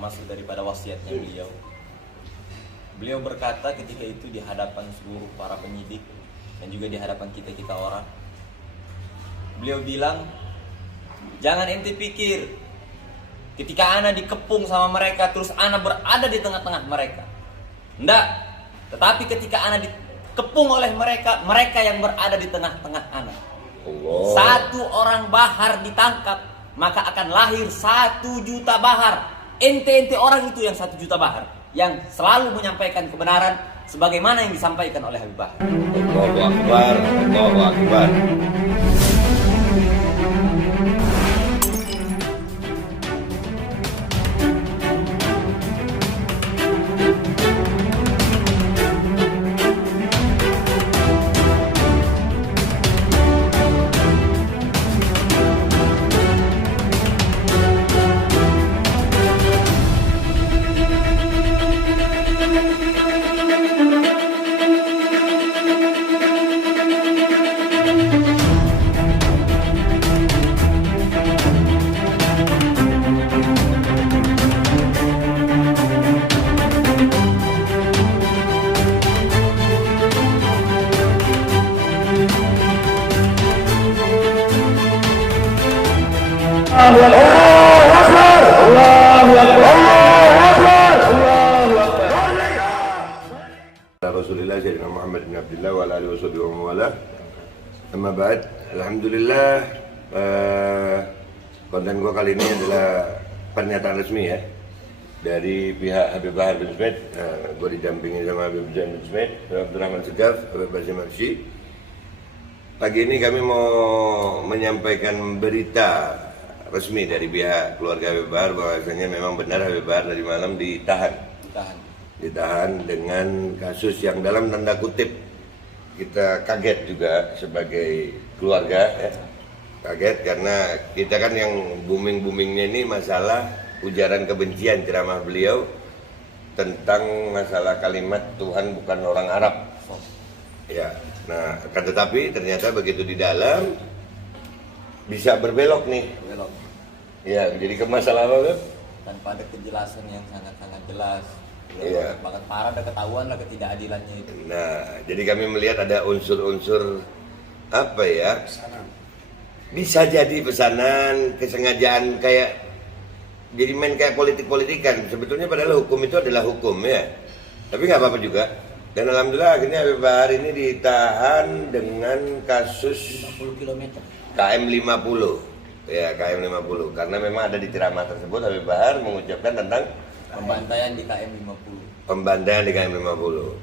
termasuk daripada wasiatnya beliau. Beliau berkata ketika itu di hadapan seluruh para penyidik dan juga di hadapan kita orang. Beliau bilang, jangan ente pikir ketika ana dikepung sama mereka terus ana berada di tengah-tengah mereka. Enggak. Tetapi ketika ana dikepung oleh mereka, mereka yang berada di tengah-tengah ana. Satu orang bahar ditangkap, maka akan lahir 1 juta bahar. Ente orang itu yang 1 juta bahar, yang selalu menyampaikan kebenaran sebagaimana yang disampaikan oleh Habib Bahar. Allahu Akbar, Allahu Akbar. Rasulullah Sayyidina Muhammad bin Abdullah wa alihi washabihi wa mawala. Amma ba'd. Alhamdulillah, konten gua kali ini adalah pernyataan resmi ya dari pihak Habib Bahar bin Smith. Gua didampingi sama Habib Jan bin Smith, Abdurrahman Segaf, Habib Basim Arsy. Pagi ini kami mau menyampaikan berita resmi dari pihak keluarga Habib Bahar bahwasanya memang benar Habib Bahar tadi malam ditahan dengan kasus yang dalam tanda kutip kita kaget juga sebagai keluarga ya. Kaget karena kita kan yang boomingnya ini masalah ujaran kebencian ceramah beliau tentang masalah kalimat Tuhan bukan orang Arab ya. Nah, kan tetapi ternyata begitu di dalam bisa berbelok nih. Ya, jadi ke masalah apa kan? Tanpa ada kejelasan yang sangat-sangat jelas. Iya. Banget parah, ada ketahuan lah ketidakadilannya itu. Nah, jadi kami melihat ada unsur-unsur apa ya? Bisa jadi pesanan, kesengajaan kayak jadi main kayak politik-politikan. Sebetulnya padahal hukum itu adalah hukum ya. Tapi nggak apa-apa juga. Dan alhamdulillah akhirnya Habib Bahar ini ditahan dengan kasus 50 km. KM 50. Ya, KM 50. Karena memang ada di ceramah tersebut Habib Bahar mengucapkan tentang pembantaian di KM 50. Pembantaian di KM 50.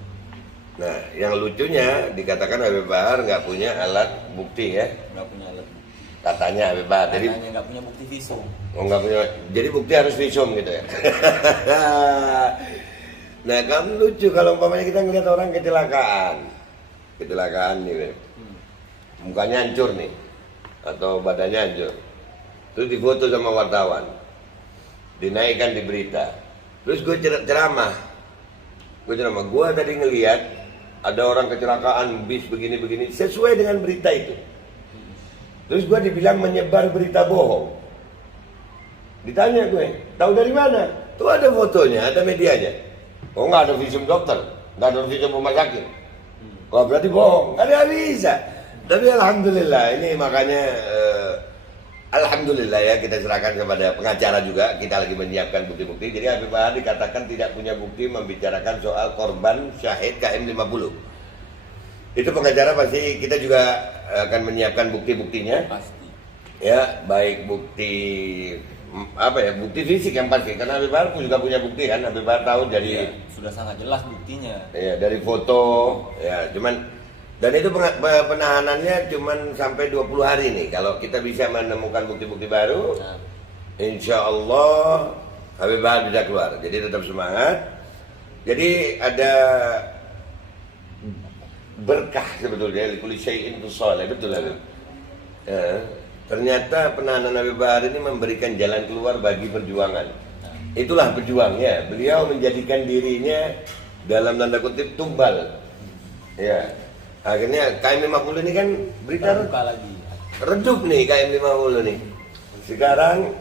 Nah, yang lucunya dikatakan Habib Bahar nggak punya alat bukti ya. Nggak punya alat. Katanya Habib Bahar. Jadi nggak punya bukti visum. Oh, nggak punya. Jadi bukti harus visum gitu ya. Nah, kan lucu kalau umpamanya kita ngeliat orang kecelakaan nih, mukanya hancur nih, atau badannya hancur, terus difoto sama wartawan, dinaikkan di berita, terus gue ceramah, gue tadi ngeliat ada orang kecelakaan bis begini sesuai dengan berita itu, terus gue dibilang menyebar berita bohong, ditanya gue, tahu dari mana? Tuh ada fotonya, ada medianya. Oh, nggak ada visum dokter, nggak ada visum rumah sakit. Kalau berarti bohong, nggak bisa. Tapi alhamdulillah ini makanya alhamdulillah ya kita serahkan kepada pengacara juga. Kita lagi menyiapkan bukti-bukti. Jadi Habib Bahar dikatakan tidak punya bukti membicarakan soal korban syahid KM 50. Itu pengacara pasti kita juga akan menyiapkan bukti-buktinya. Pasti. Ya, baik bukti apa ya, bukti fisik yang pasti karena Habib Bahar juga punya bukti kan. Habib Bahar tahu dari sudah sangat jelas buktinya ya, dari foto ya, cuman dan itu penahanannya cuman sampai 20 hari nih. Kalau kita bisa menemukan bukti-bukti baru, insya Allah Habib Bahar bisa keluar. Jadi tetap semangat. Jadi ada berkah sebetulnya likulli syai'in shalih, betul Habib. Ya. Ternyata penahanan Habib Bahar ini memberikan jalan keluar bagi perjuangan. Itulah pejuangnya. Beliau menjadikan dirinya dalam tanda kutip tumbal. Ya. Akhirnya KM 50 ini kan berita lagi. Redup nih KM 50 nih. Sekarang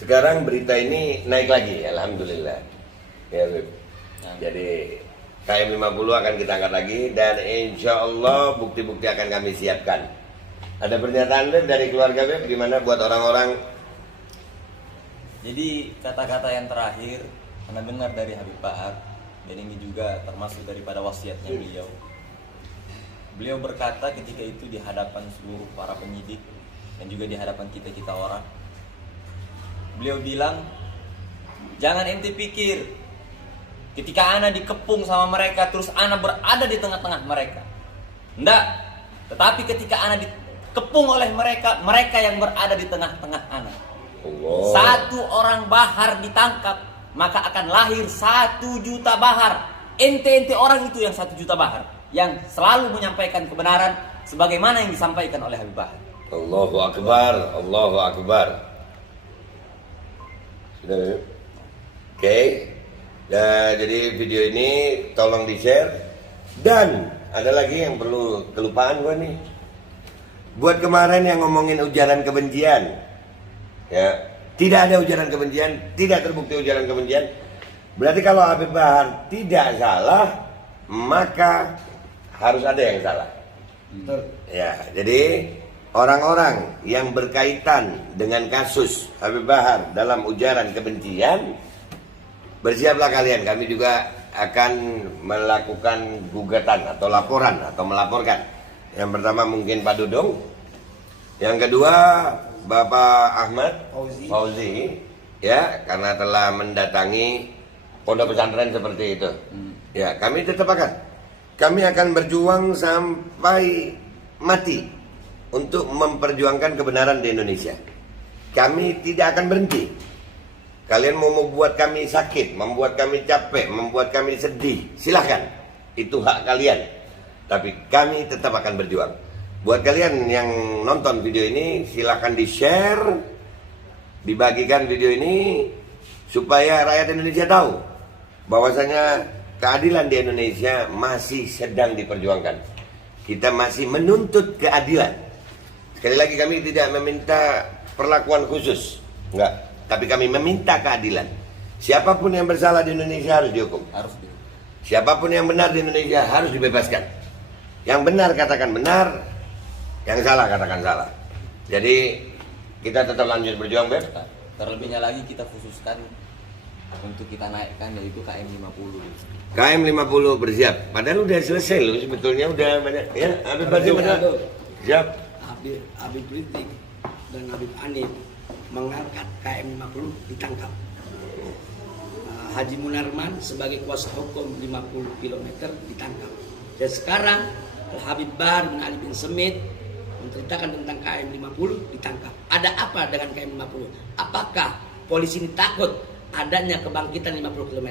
Sekarang berita ini naik lagi, alhamdulillah. Ya, Beb. Jadi KM 50 akan kita angkat lagi dan insya Allah bukti-bukti akan kami siapkan. Ada pernyataan Beb dari keluarga Beb gimana buat orang-orang? Jadi kata-kata yang terakhir pernah dengar dari Habib Bahar, dan ini juga termasuk daripada wasiatnya beliau. Beliau berkata ketika itu di hadapan seluruh para penyidik dan juga di hadapan kita orang. Beliau bilang, jangan ente pikir ketika ana dikepung sama mereka terus ana berada di tengah-tengah mereka. Enggak. Tetapi ketika ana dikepung oleh mereka, mereka yang berada di tengah-tengah ana. Allah. Satu orang Bahar ditangkap, maka akan lahir 1 juta Bahar. Ente orang itu yang 1 juta Bahar, yang selalu menyampaikan kebenaran sebagaimana yang disampaikan oleh Habib Bahar. Allahu Akbar, Allahu Akbar. Sudah, oke. Ya, jadi video ini tolong di-share. Dan ada lagi yang perlu kelupaan gue nih. Buat kemarin yang ngomongin ujaran kebencian, ya, tidak ada ujaran kebencian, tidak terbukti ujaran kebencian. Berarti kalau Habib Bahar tidak salah, maka harus ada yang salah. Betul. Ya, jadi orang-orang yang berkaitan dengan kasus Habib Bahar dalam ujaran kebencian, bersiaplah kalian. Kami juga akan melakukan gugatan atau laporan atau melaporkan. Yang pertama mungkin Pak Dudung, yang kedua Bapak Ahmad Fauzi, ya, karena telah mendatangi pondok pesantren seperti itu. Ya, kami tetap kami akan berjuang sampai mati untuk memperjuangkan kebenaran di Indonesia. Kami tidak akan berhenti. Kalian mau membuat kami sakit, membuat kami capek, membuat kami sedih, silahkan. Itu hak kalian. Tapi kami tetap akan berjuang. Buat kalian yang nonton video ini, silahkan di-share, dibagikan video ini, supaya rakyat Indonesia tahu bahwasanya keadilan di Indonesia masih sedang diperjuangkan. Kita masih menuntut keadilan. Sekali lagi, kami tidak meminta perlakuan khusus, enggak. Tapi kami meminta keadilan. Siapapun yang bersalah di Indonesia harus dihukum. Siapapun yang benar di Indonesia harus dibebaskan. Yang benar katakan benar, yang salah katakan salah. Jadi kita tetap lanjut berjuang, Beb. Terlebihnya lagi kita khususkan untuk kita naikkan, yaitu KM 50. KM 50 bersiap. Padahal udah selesai loh sebetulnya, udah banyak ya. Habib Basri benar. Siap. Habib Rizik dan Habib Anif mengangkat KM 50 ditangkap. Haji Munarman sebagai kuasa hukum 50 km ditangkap. Dan sekarang Habib Bahar bin Ali bin Smith menceritakan tentang KM 50 ditangkap. Ada apa dengan KM 50? Apakah polisi ini takut adanya kebangkitan 50 km?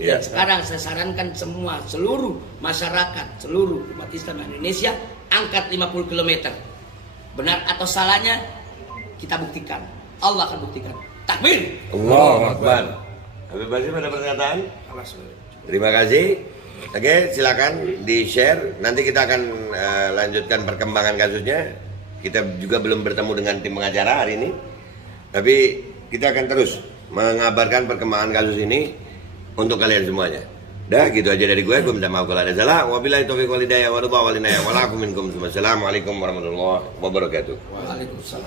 Ya. Dan sekarang saya sarankan seluruh masyarakat, seluruh umat Islam Indonesia angkat 50 km. Benar atau salahnya kita buktikan. Allah akan buktikan. Takbir. Allahu Akbar. Habib Basri ada pernyataan? Terima kasih. Oke, silakan di-share. Nanti kita akan lanjutkan perkembangan kasusnya. Kita juga belum bertemu dengan tim pengacara hari ini. Tapi kita akan terus mengabarkan perkembangan kasus ini untuk kalian semuanya. Dah, gitu aja dari gue minta maaf kalau ada salah. Wabillahi taufiq wal hidayah wa ridha wal inayah. Assalamualaikum warahmatullahi wabarakatuh. Waalaikumsalam.